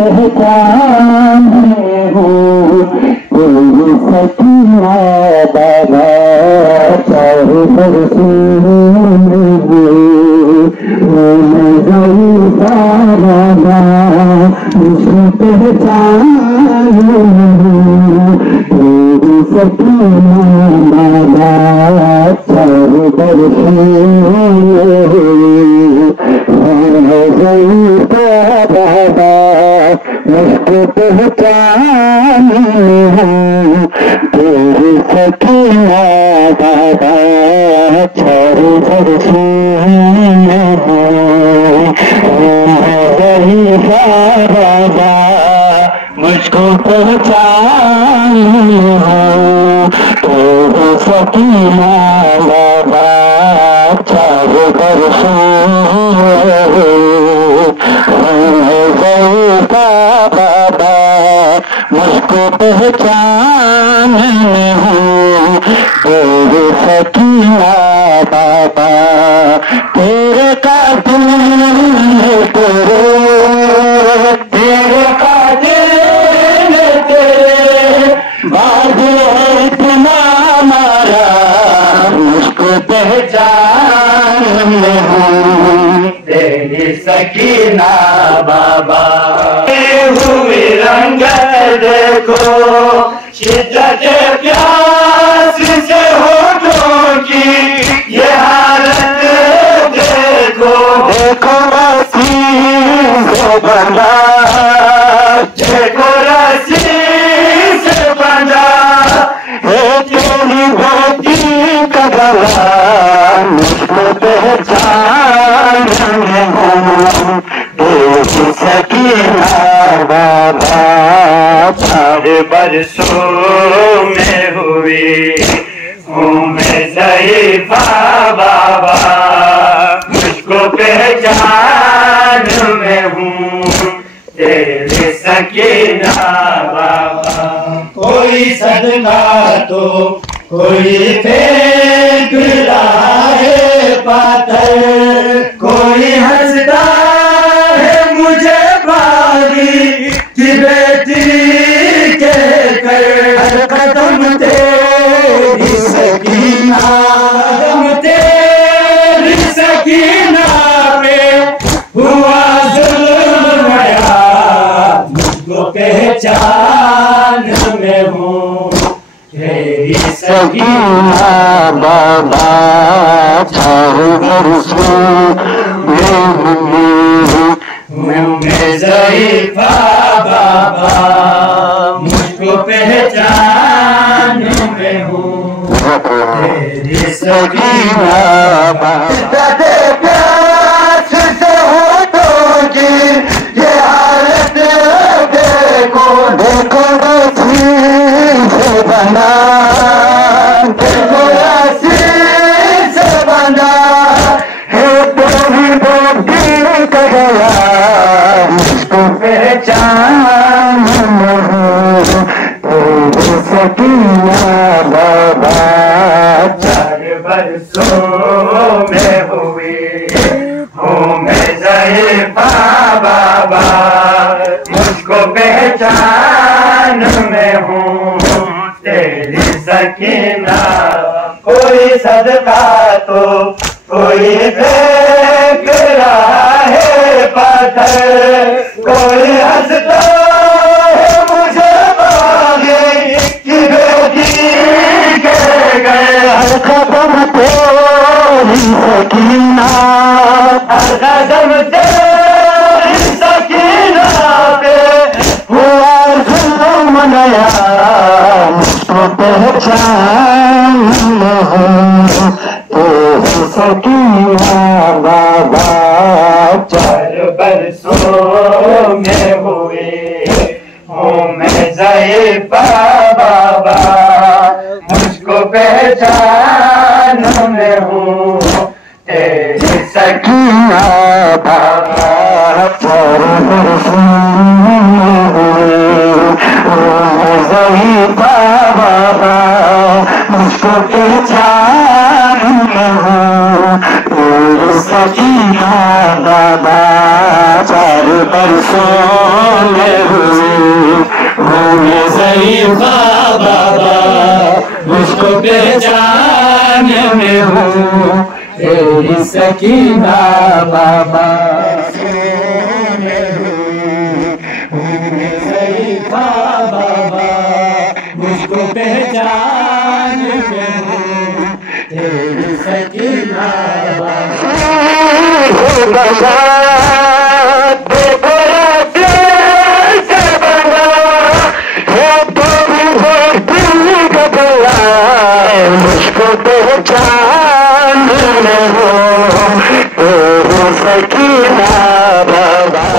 पहचान हूँ कोई सकीना बाबा चाहे बरसूं मैं ज़रीफ़ा बाबा मुझको पहचान हूँ कोई सकीना बाबा चाहे बरसूं मुझको पहचान हूँ तेरी सकीना बाबा चारों बरसों बाबा मुझको पहचान हूँ तेरी सकीना बाबा चारों बरसों बाबा मुझको पहचान हूँ तेरे सकीना बाबा तेरे कातिल तेरे कातिल तेरे बादे इतना मारा मुझको पहचान हूँ तेरी सकीना बाबा हुए रंग देखो शिद्दत प्यास से होठों की ये हालत देखो देखो रस्सी से बंधा देखो रस्सी से बंधा है तेरी बेटी का गला मुझको पहचान हूँ तेरी सकीना बाबा सारे बरसों में हुई हूँ मैं ज़रीफ़ा बाबा मुझको पहचान में हूँ तेरे सकीना बाबा कोई सदका तो कोई फेंक रहा है पाथर कोई हंसता है मुझे बागी की बेटी के कर हर कदम तेरी सकीना कदम तेरी सकीना पे हुआ जुल्म गया मुझको पहचान में हूँ तेरी सकीना बाबा चारों बरसों मैं ज़रीफ़ा बाबा मुझको पहचान में हूँ तेरी सकीना बाबा प्यास से होठों की ये हालत देखो देखो रस्सी से बंधा देखो रस्सी से बंधा है तेरी बेटी का गला मुझको पहचान हूँ तेरी सकीना बाबा चार बरसों में हुई हूँ मैं ज़रीफ़ा बाबा मुझको पहचान में हूँ तेरी सकीना कोई सदका तो कोई फेंक रहा है पत्थर कोई हंसता है मुझे बागी की बेटी के गए हर कदम तेरी सकीना हर कदम तेरी सकीना पे हुआ जुल्म नया मुझको पहचान हूँ तेरी सकीना बाबा चार बरसों में हुए हूँ मैं ज़रीफ़ा बाबा मुझको पहचान में हूँ तेरी सकीना बाबा चार बरसों में हुए हूँ ज़रीफ़ा बाबा मुझको पहचान में हूँ तेरी सकीना बाबा चार बरसों में में हूँ तेरी सकीना बाबा बाबा मुझको पहचान में हूँ तेरी सकीना बाबा मुझको पहचान में हूँ तेरी सकीना बाबा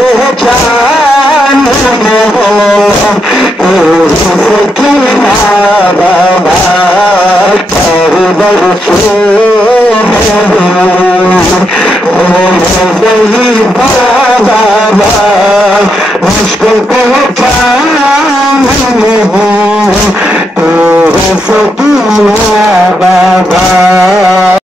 पहचान में हो सकीना बाबा तेरे बरसों में बाबा मुझको पहचान में हो सकीना बाबा